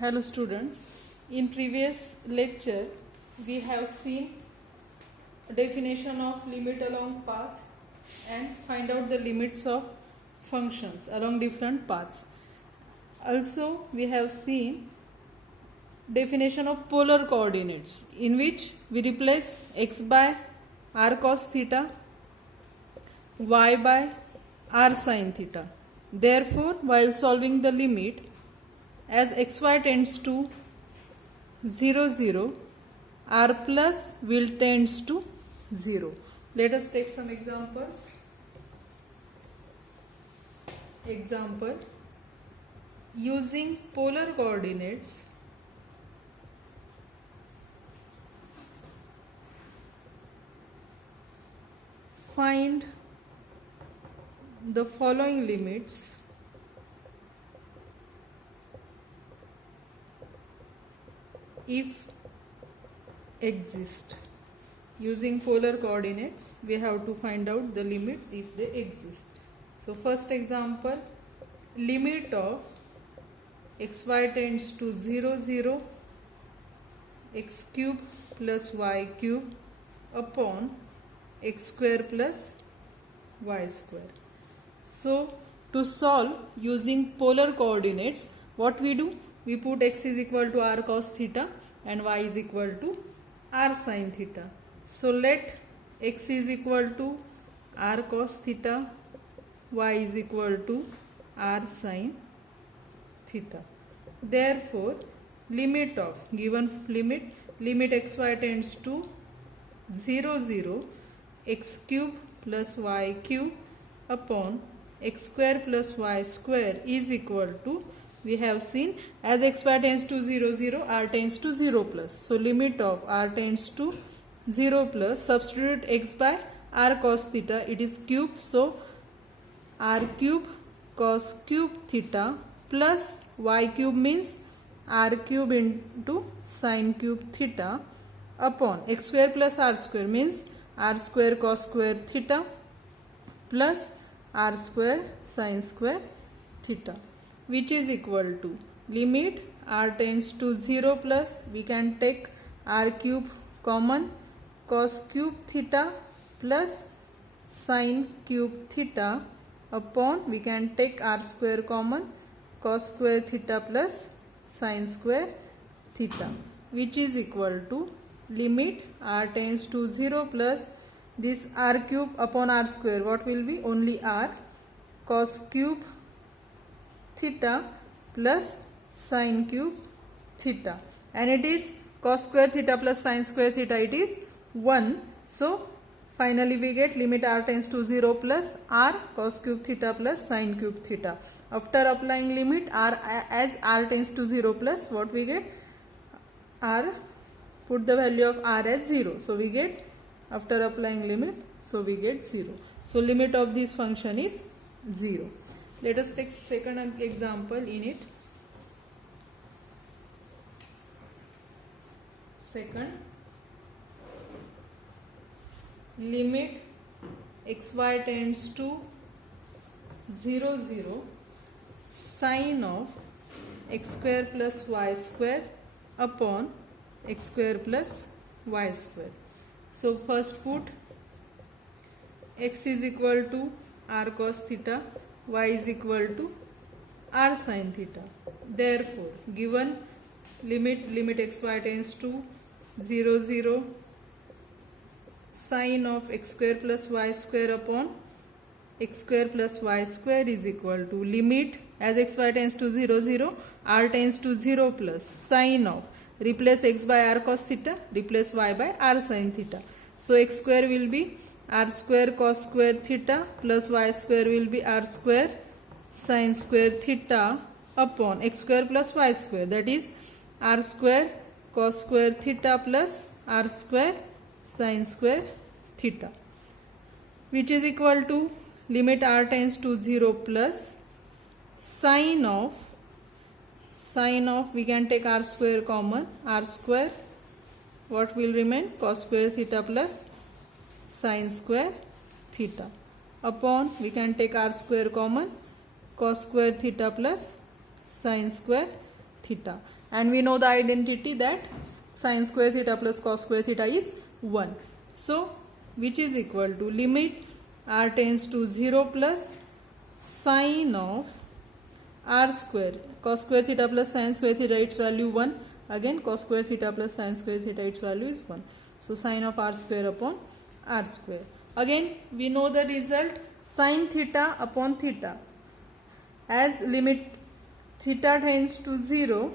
Hello students, in previous lecture we have seen definition of limit along path and find out the limits of functions along different paths. Also we have seen definition of polar coordinates in which we replace x by r cos theta, y by r sin theta. Therefore, while solving the limit as xy tends to 0, 0, r plus will tends to 0. Let us take some examples. Example, using polar coordinates, find the following limits if exist. Using polar coordinates we have to find out the limits if they exist. So first example, limit of xy tends to 0, 0, x cube plus y cube upon x square plus y square. So to solve using polar coordinates, what we do? We put x is equal to r cos theta and y is equal to r sin theta. So let x is equal to r cos theta, y is equal to r sin theta. Therefore, limit of given limit xy tends to 0, 0, x cube plus y cube upon x square plus y square is equal to, we have seen as xy tends to 0, 0, r tends to 0 plus. So limit of r tends to 0 plus, substitute x by r cos theta, it is cube. So r cube cos cube theta plus y cube means r cube into sin cube theta upon x square plus r square means r square cos square theta plus r square sin square theta, which is equal to limit r tends to 0 plus, we can take r cube common, cos cube theta plus sin cube theta upon, we can take r square common, cos square theta plus sin square theta, which is equal to limit r tends to 0 plus this r cube upon r square, what will be? Only r, cos cube theta plus sin cube theta, and it is cos square theta plus sin square theta, it is 1. So finally we get limit r tends to 0 plus r cos cube theta plus sin cube theta. After applying limit r as r tends to 0 plus, what we get? R, put the value of r as 0. So we get, after applying limit, so we get 0. So limit of this function is 0. Let us take second example in it. Second, limit xy tends to 0, 0, sine of x square plus y square upon x square plus y square. So first put x is equal to r cos theta, y is equal to r sin theta. Therefore, given limit xy tends to 0, 0, sine of x square plus y square upon x square plus y square is equal to limit as xy tends to 0, 0, r tends to 0 plus sine of, replace x by r cos theta, replace y by r sin theta. So x square will be r square cos square theta plus y square will be r square sin square theta upon x square plus y square, that is r square cos square theta plus r square sin square theta, which is equal to limit r tends to 0 plus sine of, we can take r square common, r square, what will remain? Cos square theta plus sin square theta upon, we can take r square common, cos square theta plus sin square theta. And we know the identity that sin square theta plus cos square theta is 1. So, which is equal to limit r tends to 0 plus sin of r square. Cos square theta plus sin square theta, its value 1. Again, cos square theta plus sin square theta, its value is 1. So, sin of r square upon r square. Again, we know the result, sin theta upon theta. As limit theta tends to 0,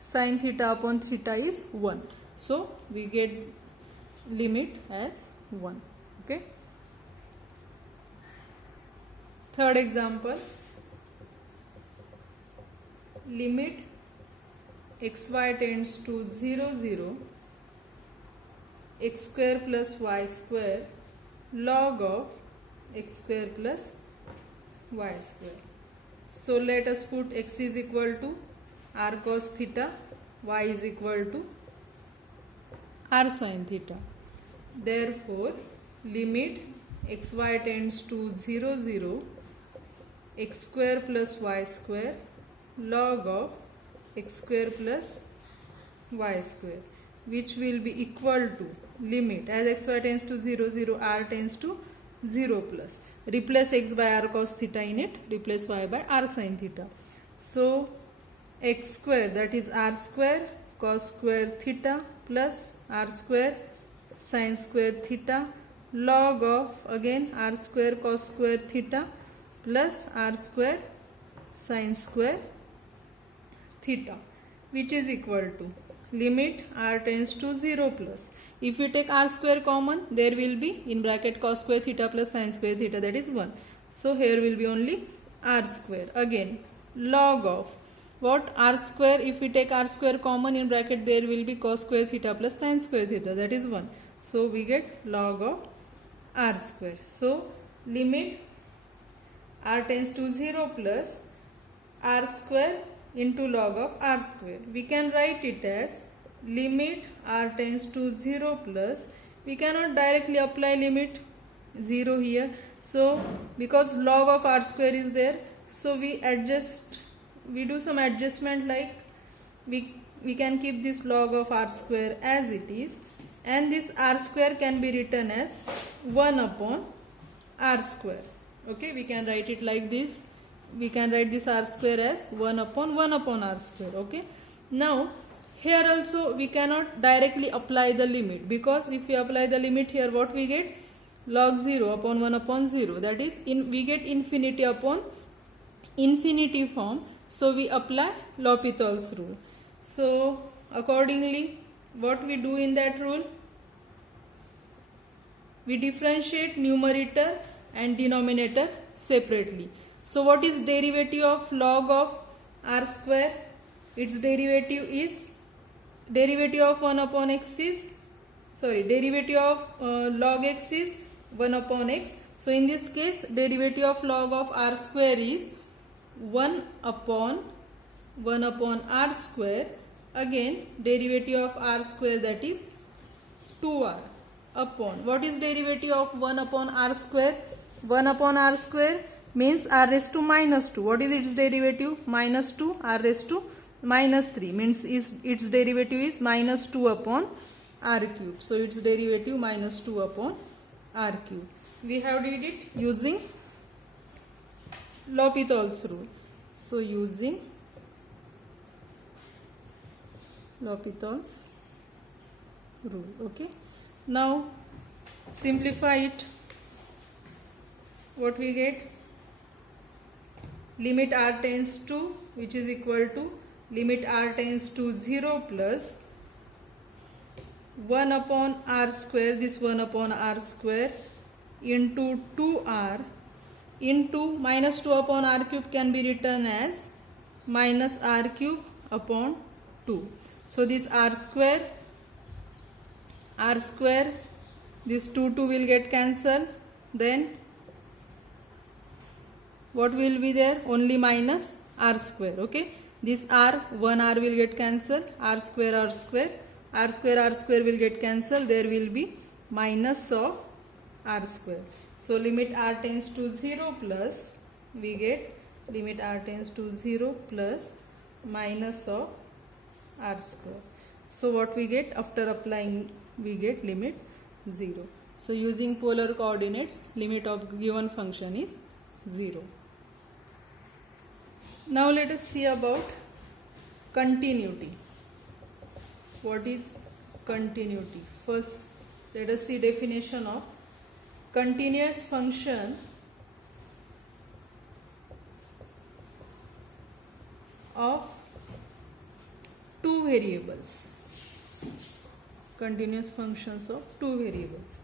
sin theta upon theta is 1. So, we get limit as 1. Okay. Third example, limit xy tends to 0, 0, x square plus y square log of x square plus y square. So, let us put x is equal to r cos theta, y is equal to r sin theta. Therefore, limit xy tends to 0, 0, x square plus y square log of x square plus y square, which will be equal to limit, as xy tends to 0, 0, r tends to 0 plus. Replace x by r cos theta in it, replace y by r sin theta. So, x square, that is r square cos square theta plus r square sin square theta log of again r square cos square theta plus r square sin square theta, which is equal to limit r tends to 0 plus. If you take r square common, there will be in bracket cos square theta plus sin square theta, that is 1. So, here will be only r square. Again, log of what? R square. If we take r square common, in bracket there will be cos square theta plus sin square theta, that is 1. So, we get log of r square. So, limit r tends to 0 plus r square into log of r square. We can write it as limit r tends to 0 plus, we cannot directly apply limit 0 here. So, because log of r square is there, so we do some adjustment, like we can keep this log of r square as it is, and this r square can be written as 1 upon r square. Okay, we can write it like this. We can write this r square as 1 upon r square. Okay. Now, here also we cannot directly apply the limit, because if we apply the limit here, what we get? Log 0 upon 1 upon 0, that is we get infinity upon infinity form. So, we apply L'Hopital's rule. So, accordingly, what we do in that rule? We differentiate numerator and denominator separately. So, what is derivative of log of r square? Its derivative is, derivative of 1 upon x is, derivative of log x is 1 upon x. So, in this case, derivative of log of r square is 1 upon r square. Again, derivative of r square, that is 2r upon, what is derivative of 1 upon r square? 1 upon r square means r raised to minus 2. What is its derivative? Minus 2, r raised to minus 3 means its derivative is minus 2 upon r cube. So, its derivative minus 2 upon r cube. We have did it using L'Hopital's rule. So, using L'Hopital's rule. Okay. Now, simplify it. What we get? Limit r tends to, which is equal to limit r tends to 0 plus 1 upon r square, this 1 upon r square into 2r into minus 2 upon r cube can be written as minus r cube upon 2. So, this r square, this 2 will get cancelled. Then what will be there? Only minus r square. Okay. This r, 1r will get cancelled, r square will get cancelled. There will be minus of r square. So, limit r tends to 0 plus, we get limit r tends to 0 plus minus of r square. So what we get after applying, we get limit 0. So using polar coordinates, limit of given function is 0. Now let us see about continuity. What is continuity? First, let us see definition of continuous function of two variables. Continuous functions of two variables.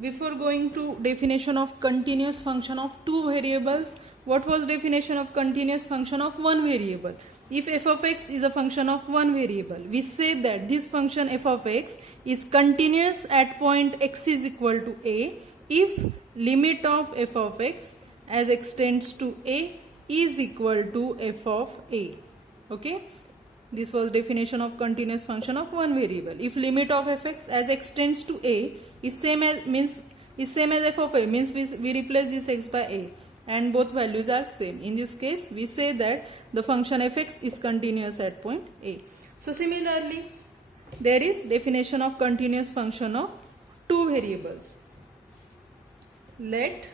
Before going to definition of continuous function of two variables, what was definition of continuous function of one variable? If f of x is a function of one variable, we say that this function f of x is continuous at point x is equal to a if limit of f of x as extends to a is equal to f of a. Okay, this was definition of continuous function of one variable. If limit of fx as extends to a is same as f of a, means we replace this x by a and both values are same. In this case, we say that the function fx is continuous at point a. So similarly, there is definition of continuous function of two variables. Let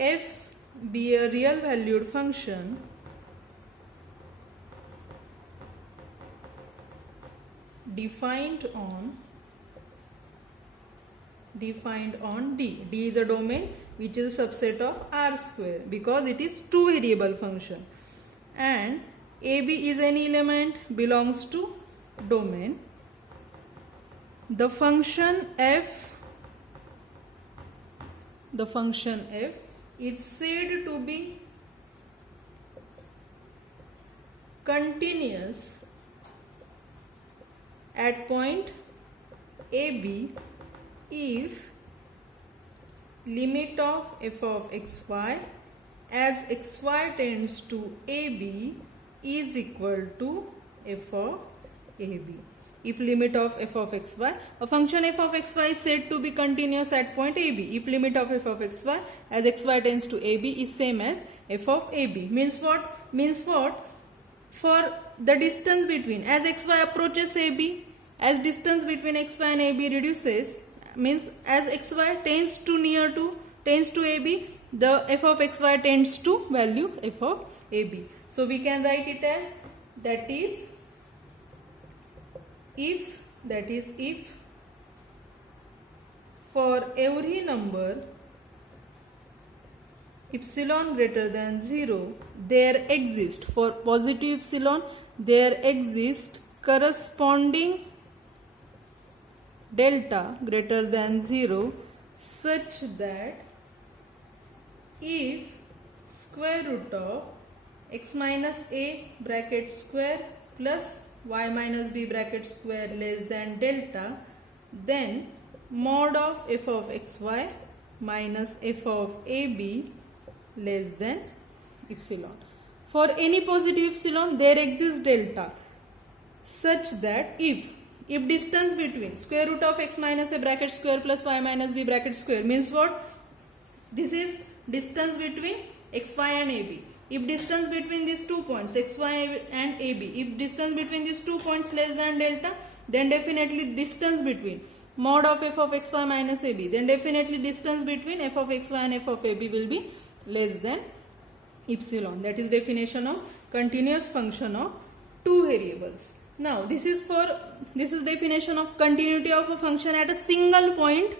f be a real valued function defined on D. D is a domain which is a subset of R square because it is two variable function, and AB is any element belongs to domain. The function f is said to be continuous at point AB if limit of f of xy as xy tends to AB is equal to f of AB. If limit of f of xy, a function f of xy is said to be continuous at point AB if limit of f of xy as xy tends to AB is same as f of AB. Means what? For the distance between, as xy approaches AB, as distance between xy and AB reduces, means as xy tends to AB, the f of xy tends to value f of AB. So we can write it as if for every number epsilon greater than 0 there exists, for positive epsilon there exists corresponding delta greater than 0 such that if square root of x minus a bracket square plus y minus b bracket square less than delta, then mod of f of xy minus f of ab less than epsilon. For any positive epsilon there exists delta such that if distance between square root of x minus a bracket square plus y minus b bracket square, means what? This is distance between xy and ab. If distance between these 2 points xy and ab, if distance between these 2 points less than delta, then definitely distance between mod of f of xy minus ab, then definitely distance between f of xy and f of ab will be less than epsilon. That is definition of continuous function of two variables. Now this is definition of continuity of a function at a single point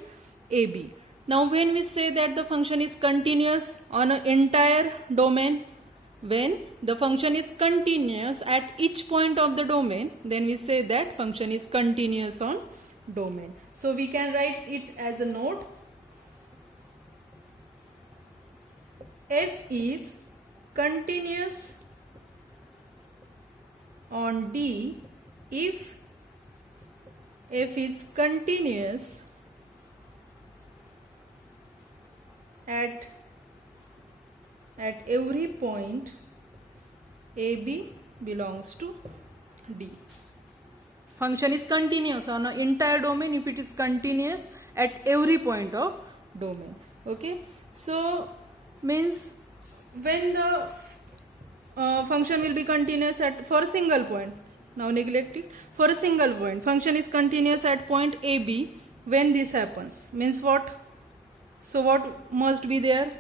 AB. Now when we say that the function is continuous on an entire domain, when the function is continuous at each point of the domain, then we say that function is continuous on domain. So we can write it as a note: f is continuous on D if f is continuous at every point AB belongs to D. Function is continuous on an entire domain if it is continuous at every point of domain. Okay, so means when the function will be continuous at for a single point. Now neglect it. For a single point, function is continuous at point AB. When this happens, means what? So what must be there?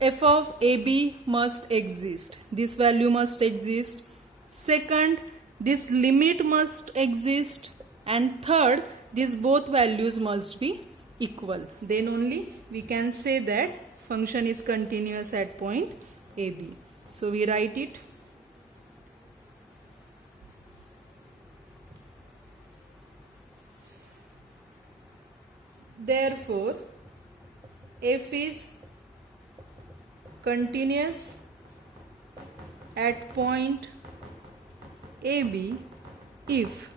F of AB must exist. This value must exist. Second, this limit must exist. And third, these both values must be equal. Then only we can say that function is continuous at point AB. So we write it. Therefore, f is continuous at point AB if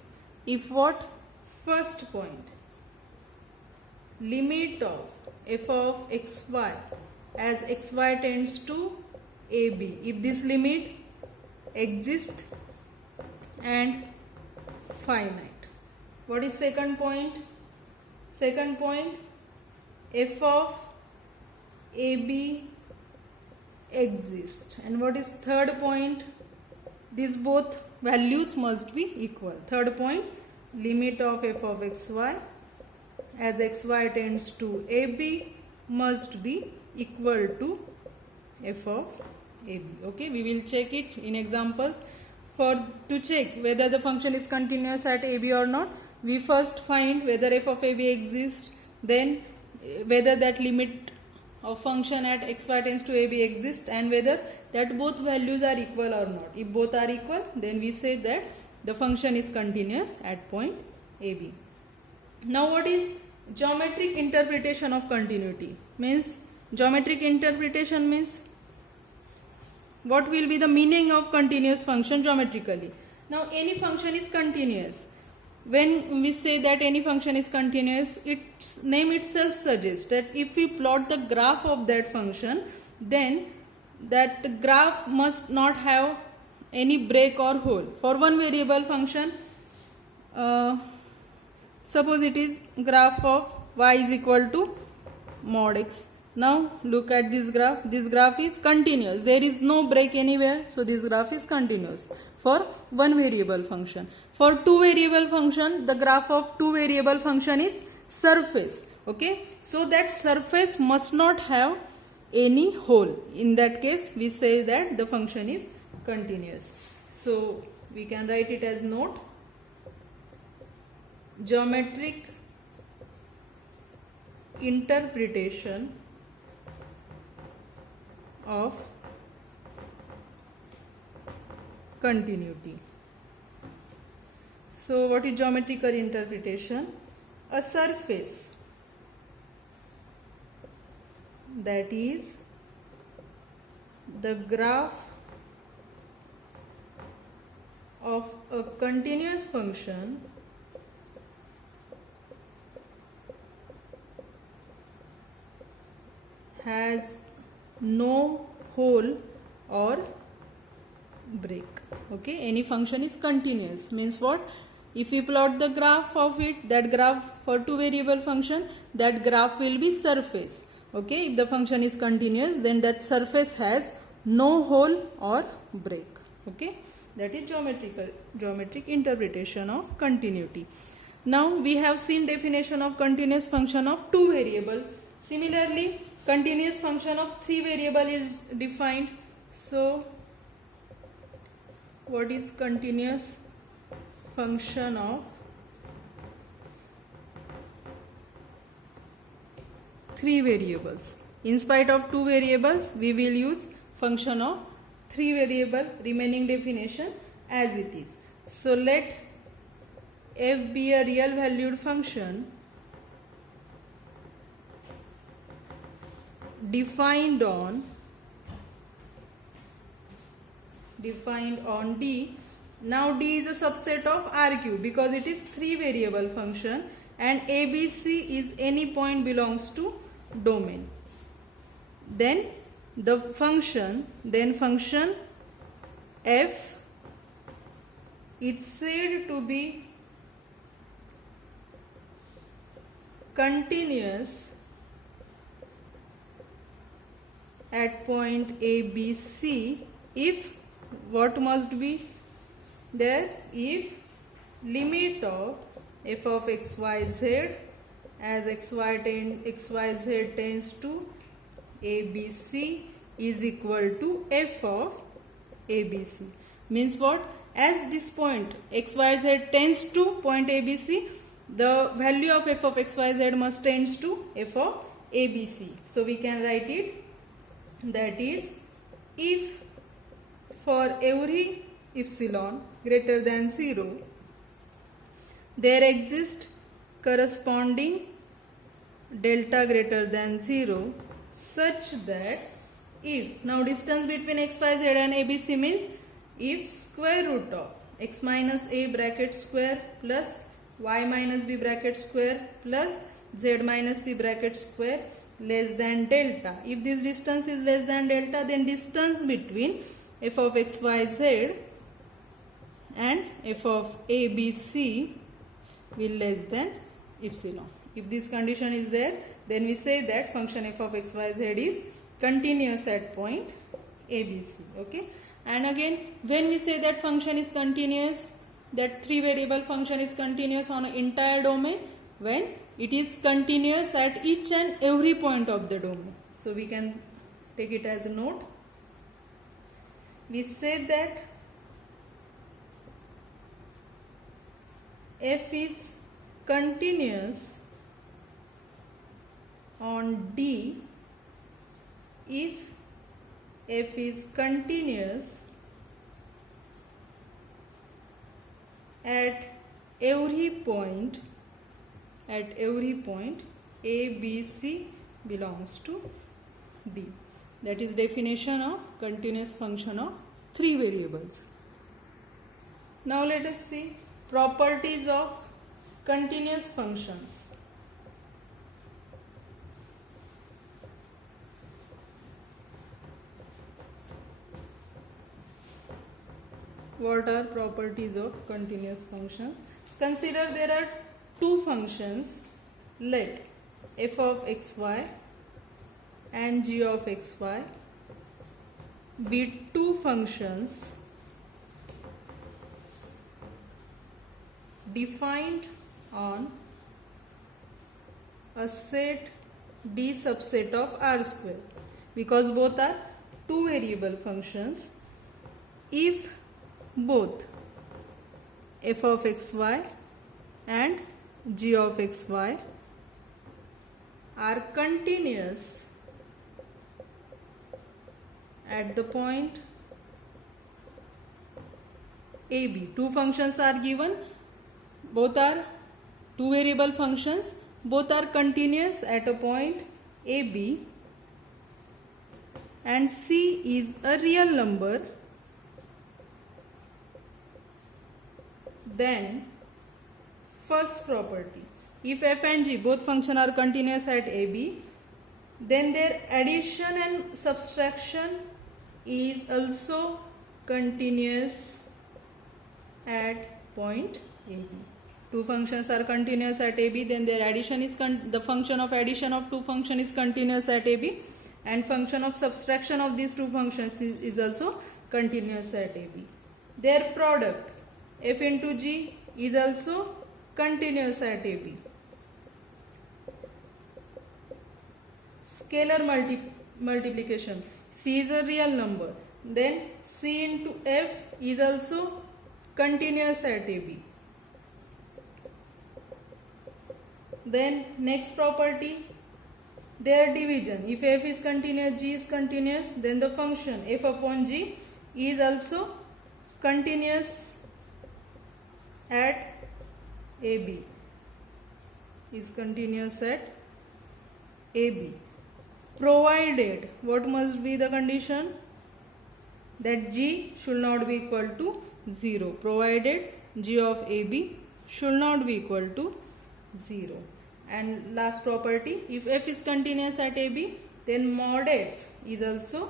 what? First point, limit of f of xy as xy tends to AB, if this limit exists and finite. What is second point? Second point, f of AB exists. And what is third point? These both values must be equal. Third point, limit of f of xy as xy tends to AB must be equal to f of AB. Okay, we will check it in examples. To check whether the function is continuous at AB or not, we first find whether f of AB exists, then whether that limit of function at xy tends to AB exists, and whether that both values are equal or not. If both are equal, then we say that the function is continuous at point AB. Now what is geometric interpretation of continuity? Means geometric interpretation means what will be the meaning of continuous function geometrically. Now any function is continuous. When we say that any function is continuous, its name itself suggests that if we plot the graph of that function, then that graph must not have any break or hole. For one variable function, suppose it is graph of y is equal to mod x. Now look at this graph. This graph is continuous. There is no break anywhere. So this graph is continuous for one variable function. For two variable function, the graph of two variable function is surface. Okay. So that surface must not have any hole. In that case, we say that the function is continuous. So we can write it as note. Geometric interpretation of continuity. So what is geometrical interpretation? A surface that is the graph of a continuous function has no hole or break. Okay, any function is continuous means what? If we plot the graph of it, that graph for two variable function, that graph will be surface. Okay, if the function is continuous, then that surface has no hole or break. Okay, that is geometric interpretation of continuity. Now we have seen definition of continuous function of two variable. Similarly, continuous function of three variable is defined. So what is continuous function of three variables? In spite of two variables, we will use function of three variable, remaining definition as it is. So let f be a real valued function defined on D. Now D is a subset of RQ because it is three variable function, and ABC is any point belongs to domain. Then function f is said to be continuous at point ABC if what must be there? If limit of f of xyz as xyz tends to ABC is equal to f of ABC. Means what? As this point xyz tends to point ABC, the value of f of xyz must tends to f of ABC. So we can write it, that is, if for every epsilon greater than 0 there exists corresponding delta greater than 0 such that if, now distance between xyz and ABC means if square root of x minus a bracket square plus y minus b bracket square plus z minus c bracket square less than delta. If this distance is less than delta, then distance between f of xyz and f of ABC will less than epsilon. If this condition is there, then we say that function f of xyz is continuous at point ABC. Okay. And again, when we say that function is continuous, that three variable function is continuous on an entire domain, when it is continuous at each and every point of the domain. So we can take it as a note. We say that f is continuous on D if f is continuous at every point A, B, C belongs to D. That is definition of continuous function of three variables. Now let us see properties of continuous functions. What are properties of continuous functions? Consider there are two functions, let f of xy and g of xy be two functions defined on a set D subset of R square. Because both are two variable functions, if both f of xy and g of xy are continuous at the point AB. Two functions are given, both are two variable functions, both are continuous at a point AB, and C is a real number, then first property, if f and g both functions are continuous at AB, then their addition and subtraction is also continuous at point AB. Two functions are continuous at AB, then their addition is the function of addition of two functions is continuous at AB, and function of subtraction of these two functions is also continuous at AB. Their product f into g is also continuous at AB. Scalar multiplication, c is a real number, then c into f is also continuous at AB. Then next property, their division, if f is continuous, g is continuous, then the function f upon g is also continuous at AB, is continuous at AB, provided, what must be the condition? That g should not be equal to 0, provided g of AB should not be equal to 0. And last property, if f is continuous at AB, then mod f is also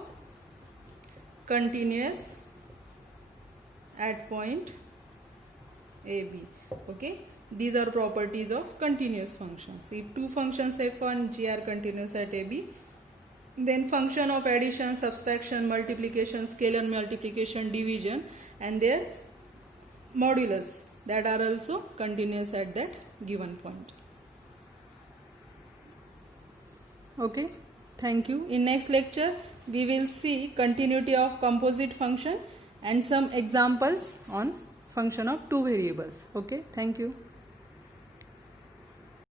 continuous at point AB. Okay, these are properties of continuous functions. If two functions f and g are continuous at AB, Then function of addition, subtraction, multiplication, scalar multiplication, division, and their modulus that are also continuous at that given point. Okay, thank you. In next lecture we will see continuity of composite function and some examples on function of two variables. Okay, thank you.